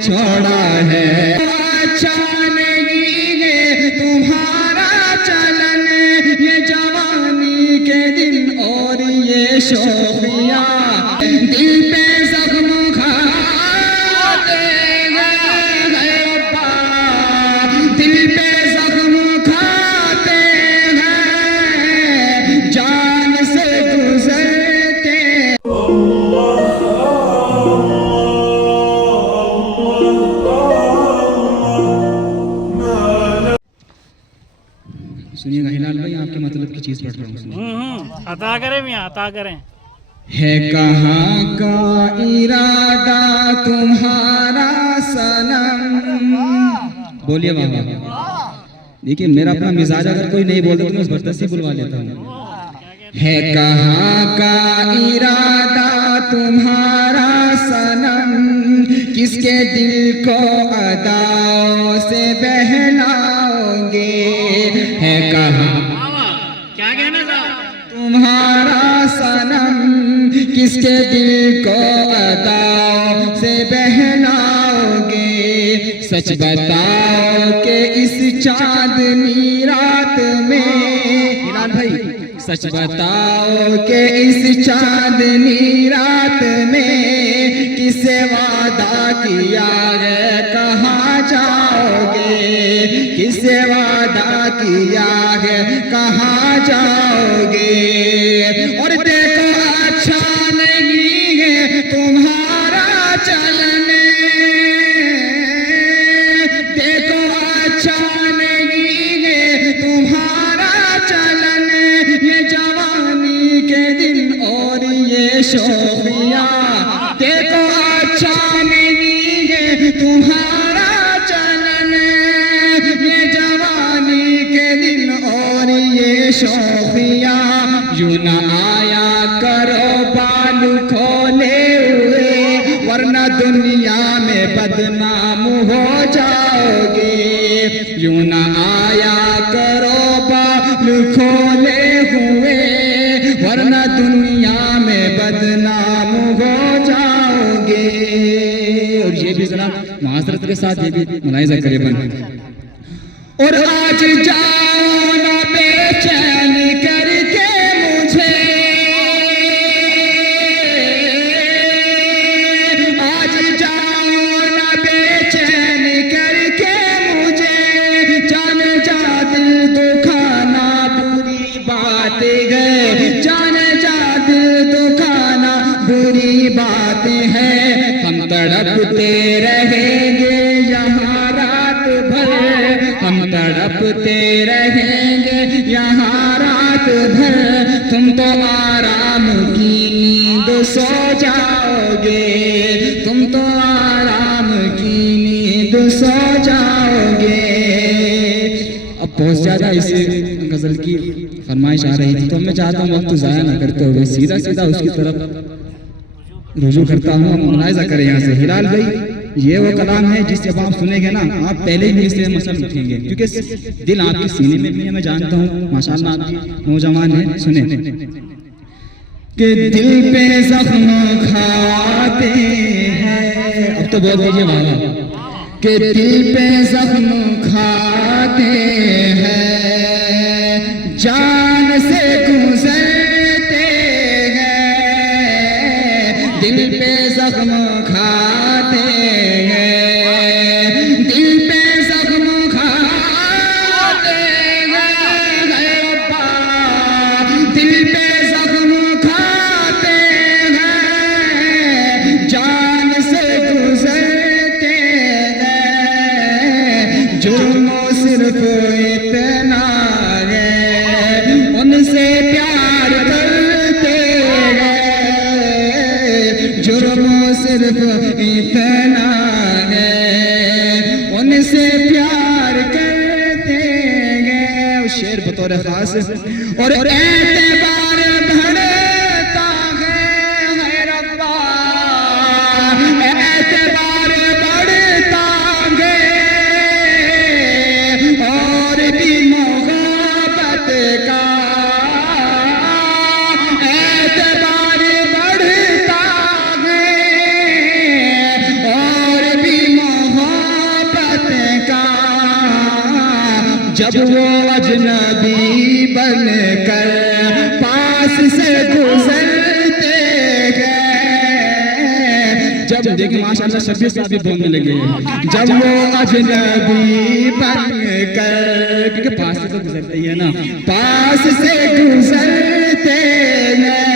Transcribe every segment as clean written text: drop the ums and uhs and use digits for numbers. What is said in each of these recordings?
छोड़ा है। अच्छा नहीं है तुम्हारा चलन, ये जवानी के दिन और ये शोखिया दिल पे जख्म खाते हैं रब्बा, दिल पे जख्म खाते हैं, जान से गुजरते। सुनिएगा हिलाल भाई, आपके मतलब की चीज पढ़ रहा हूँ। अता करें मियां, अता करें। है कहाँ का इरादा तुम्हारा सनम। बोलिए बाबा। देखिए मेरा अपना मिजाज अगर कोई नहीं बोलता तो मैं जबरदस्ती बुलवा लेता हूँ। है कहाँ का इरादा तुम्हारा सनम, किसके दिल को अदाओं से बहलाओगे। है कहाँ क्या कहना था तुम्हारा सनम, किसके दिल को अदाओं से बहलाओगे। सच बताओ कि इस चांदनी रात में, हिलाल भाई सच बताओ कि इस चांदनी रात में किसे वादा किया है कहाँ जाओगे। किसे वादा किया है कहाँ जाओगे। और देखो अच्छा नहीं है तुम्हारा चलन, देखो अच्छा नहीं है तुम्हारा चलन, ये जवानी के दिन और ये शोखिया। देखो अच्छा नहीं है तुम्हारा चलन, ये जवानी के दिन और ये शोखिया। यूं न आया करो बाल खोले हुए, वरना दुनिया में बदनाम हो जाओगे। यूं न आया करो बाल खोले हुए, वरना दुनिया में बदनाम हो जाओगे। और ये भी जरा माजरत के साथ ये भी मुलाहिजा करिए बन। और आज जाओ ना बेचैन करके मुझे, आज जाओ ना बेचैन करके मुझे, जान जा दिल दुखाना बुरी बात है, जान जा दिल दुखाना बुरी बात है। हम तड़पते रहेंगे यहाँ रात भर, हम तड़पते रहेंगे यहाँ रात भर, तुम तो आराम की नींद सो जाओगे, तुम तो आराम की नींद सो जाओगे। अब बहुत ज्यादा इस गजल की फरमाइश आ रही थी तो मैं चाहता हूँ वक्त ज़ाया ना करते हुए सीधा सीधा उसकी तरफ रुजू करता हूँ। हम मुलाहिजा करें यहाँ से। हिलाल भाई ये वो कलाम है जिस जब आप सुनेंगे ना आप पहले ही इससे मसल उठेंगे, क्योंकि दिल आपके सीने में भी है, मैं जानता हूँ माशाल्लाह आप नौजवान हैं। सुने कि दिल पे जख्म खाते हैं, अब तो बोल दीजिए बाबा, कि दिल पे जख्म खाते हैं, जान से गुजरते हैं, दिल पे जख्म खाते हैं, दिल पे जख्म खाते हैं रब्बा, दिल पे जख्म खाते हैं, जान से गुजरते हैं। जुर्म सिर्फ इतना है उनसे प्यार करते हैं, जुर्म सिर्फ इतना है उनसे प्यार करते हैं। शेर बतौर खास और एतबार बढ़ता है रब्बा, एतबार बढ़ता है और भी मोहब्बत का एतबार बढ़ता है और भी बन कर पास से गुजरते गए। जब देखिए माशाल्लाह शबीर साहब भी बोलने लगे, जब वो अजनबी बन कर, क्योंकि पास से तो गुजरते ही है ना, पास से गुजरते गए।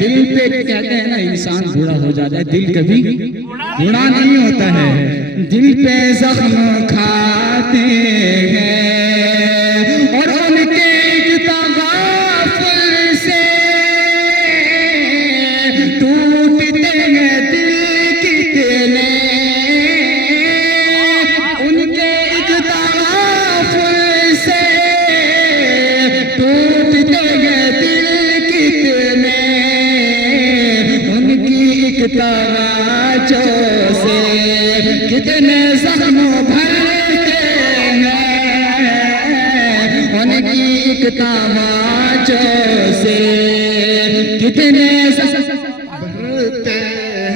दिल पे कहते हैं ना इंसान बूढ़ा हो जाता है, दिल कभी बूढ़ा नहीं होता है, दिल पे जख्म खाते हैं। और उनके एक तगाफुल से टूटते हैं दिल कितने, उनके एक तगाफुल से टूटते हैं दिल कितने, उनकी एक तवज्जो से कितने जख्म भरते हैं, उनकी एक तवज्जो से कितने जख्म भरते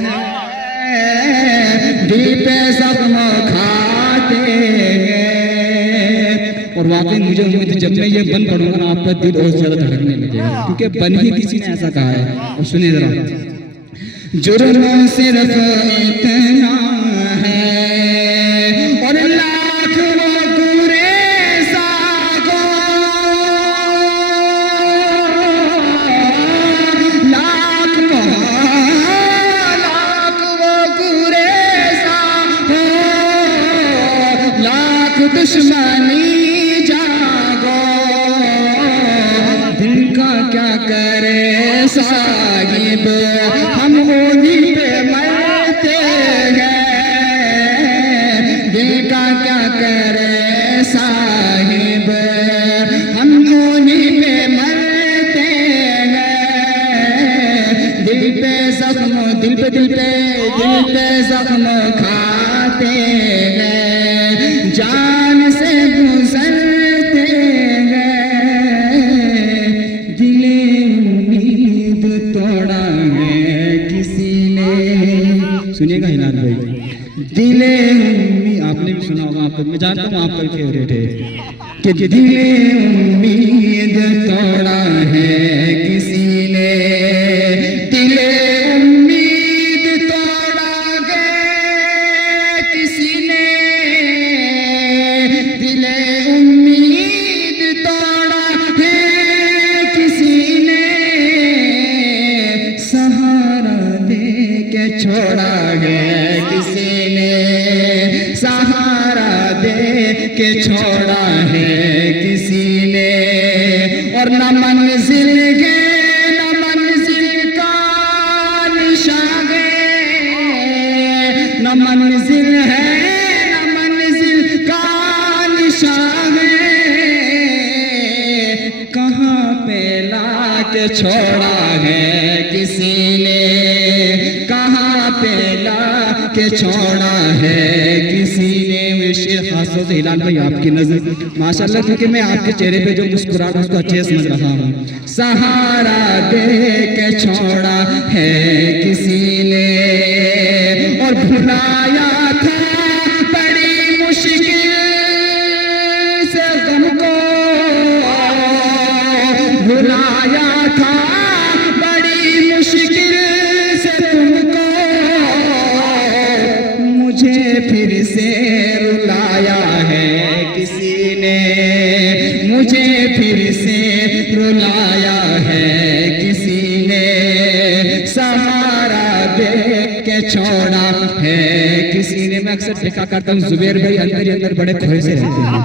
हैं, दिल पे जख्म खाते हैं। और वाकई मुझे उम्मीद है जब मैं ये बन पढ़ूंगा ना आपका दिल और ज्यादा धड़कने लगेगा, क्योंकि बन ही किसी ने ऐसा कहा है। और सुनिए जरा, जुर्म सिर्फ इतना है और लाख वो गुरेज़ा को, लाख वो गुरेज़ा हो, लाख दुश्मनी जागो, दिल का क्या करे साहिब, हम उन्हीं पे मरते गए। दिल का क्या करे साहिब, हम उन्हीं पे मरते गए। दिल पे जख्म, दिल पे जख्म खाते गए, जान से गुजरते गए। दिले उम्मीद तोड़ा है किसी ने, सुनिएगा हिलाल भाई, दिले उम्मीद, आपने भी सुना होगा, आपको मैं जानता हूँ आपका फेवरेट है, कि दिले उम्मीद तोड़ा है किसी ने, दिले उम्मीद तोड़ा गए किसी ने, दिले उम्मीद तोड़ा है किसी ने, सहारा दे के छोड़ा है किसी ने, सहारा दे के छोड़ा है किसी ने। और न मंजिल है न मंजिल का निशान है, न मंजिल है न मंजिल का निशान है, कहाँ पे ला के छोड़ा है किसी ने, कहाँ पे ला के छोड़ा है किसी ने। ये शेर खासतौर से हिलाल भाई आपकी नजर माशाल्लाह, क्योंकि मैं आपके चेहरे पे जो मुस्कुराहट उसको अच्छे से समझ रहा हूँ। सहारा दे के छोड़ा है किसी ने, और भुलाया था बड़ी मुश्किल से गम को, भुलाया था बड़ी मुश्किल से तुमको, मुझे फिर से रुलाया है किसी ने, मुझे फिर से रुलाया है किसी ने, सहारा दे के छोड़ा है किसी ने। मैं अक्सर देखा करता हूँ जुबैर भाई अंदर ही अंदर बड़े खोए से रहते हैं,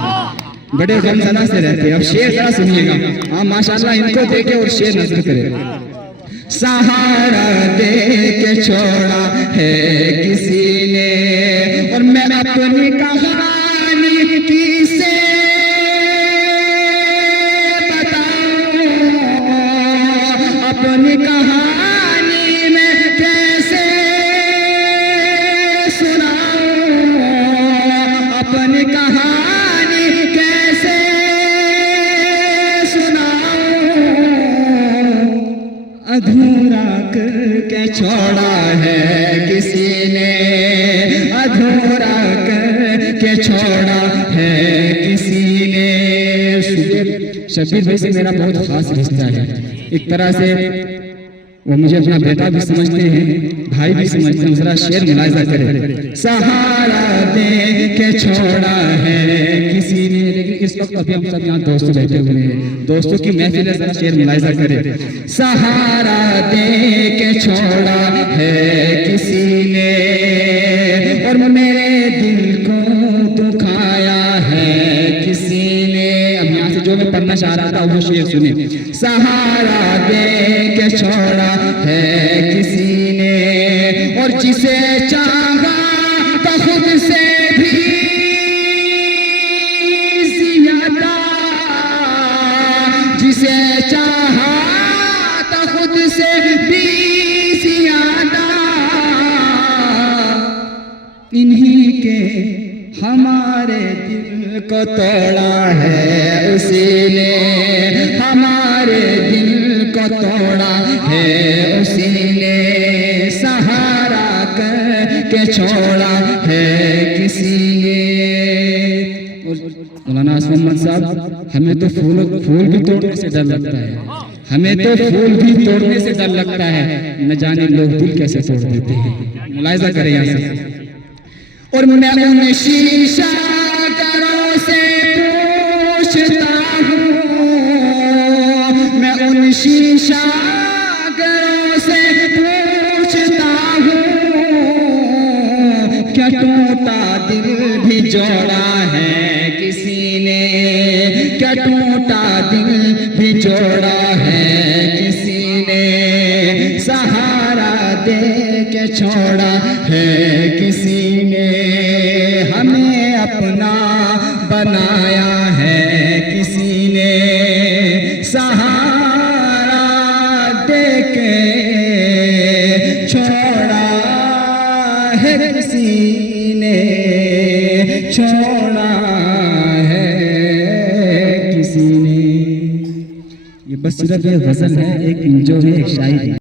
बड़े गमज़दा से रहते हैं। अब शेर जरा सुनिएगा, हाँ माशाल्लाह इनको देखे और शेर नजर करे। सहारा दे के छोड़ा है किसी ने, और मैं अपनी कहानी किसे बताऊं, अपनी कहानी में कैसे सुनाऊं, अपनी कहानी कैसे सुनाऊं, अधूरा करके छोड़ा है किसी ने, अधूरा करके छोड़ा है किसी ने। शब्बीर भाई से मेरा बहुत खास रिश्ता है। एक तरह से वो मुझे अपना बेटा भी समझते हैं, भाई भी समझते हैं। जरा शेर मुलाहिजा करें। सहारा दे के छोड़ा है किसी ने, लेकिन इस वक्त अभी हम सब यहाँ दोस्त बैठे हुए हैं, दोस्तों की महफिल है, जरा शेर मुलाहिजा करें। सहारा दे के छोड़ा है किसी ने और मेरे दिल को दुखाया है किसी ने। अब यहाँ से जो मैं पढ़ना चाह रहा था वो शेर सुने। सहारा दे के छोड़ा है किसी ने और जिसे चाहा तो खुद से भी ज्यादा, जिसे चाहा तो खुद से भी ज्यादा, इन्हीं के हमारे दिल को तोड़ा है उसी ने, हमारे दिल को तोड़ा है उसी ने। सहारा करके छोड़ा है किसी ने। और मौलाना आसफ मोहम्मद साहब, हमें तो फूल भी तोड़ने से डर लगता है, हमें तो फूल भी तोड़ने से डर लगता है, न जाने लोग दिल कैसे तोड़ देते हैं। मुलाहिजा करें यहाँ से। और मैं उन शीशा घरों से पूछता हूँ, मैं उन शीशा घरों से पूछता हूँ, क्या टूटा दिल भी जोड़ा है किसी ने, क्या टूटा दिल भी जोड़ा है किसी ने। सहारा दे के छोड़ा है किसी ने, हमें अपना बनाया है किसी ने। सहारा दे के छोड़ा है किसी ने, छोड़ा है किसी ने। ये बस सिर्फ ये गजल है, एक जो है एक शायरी।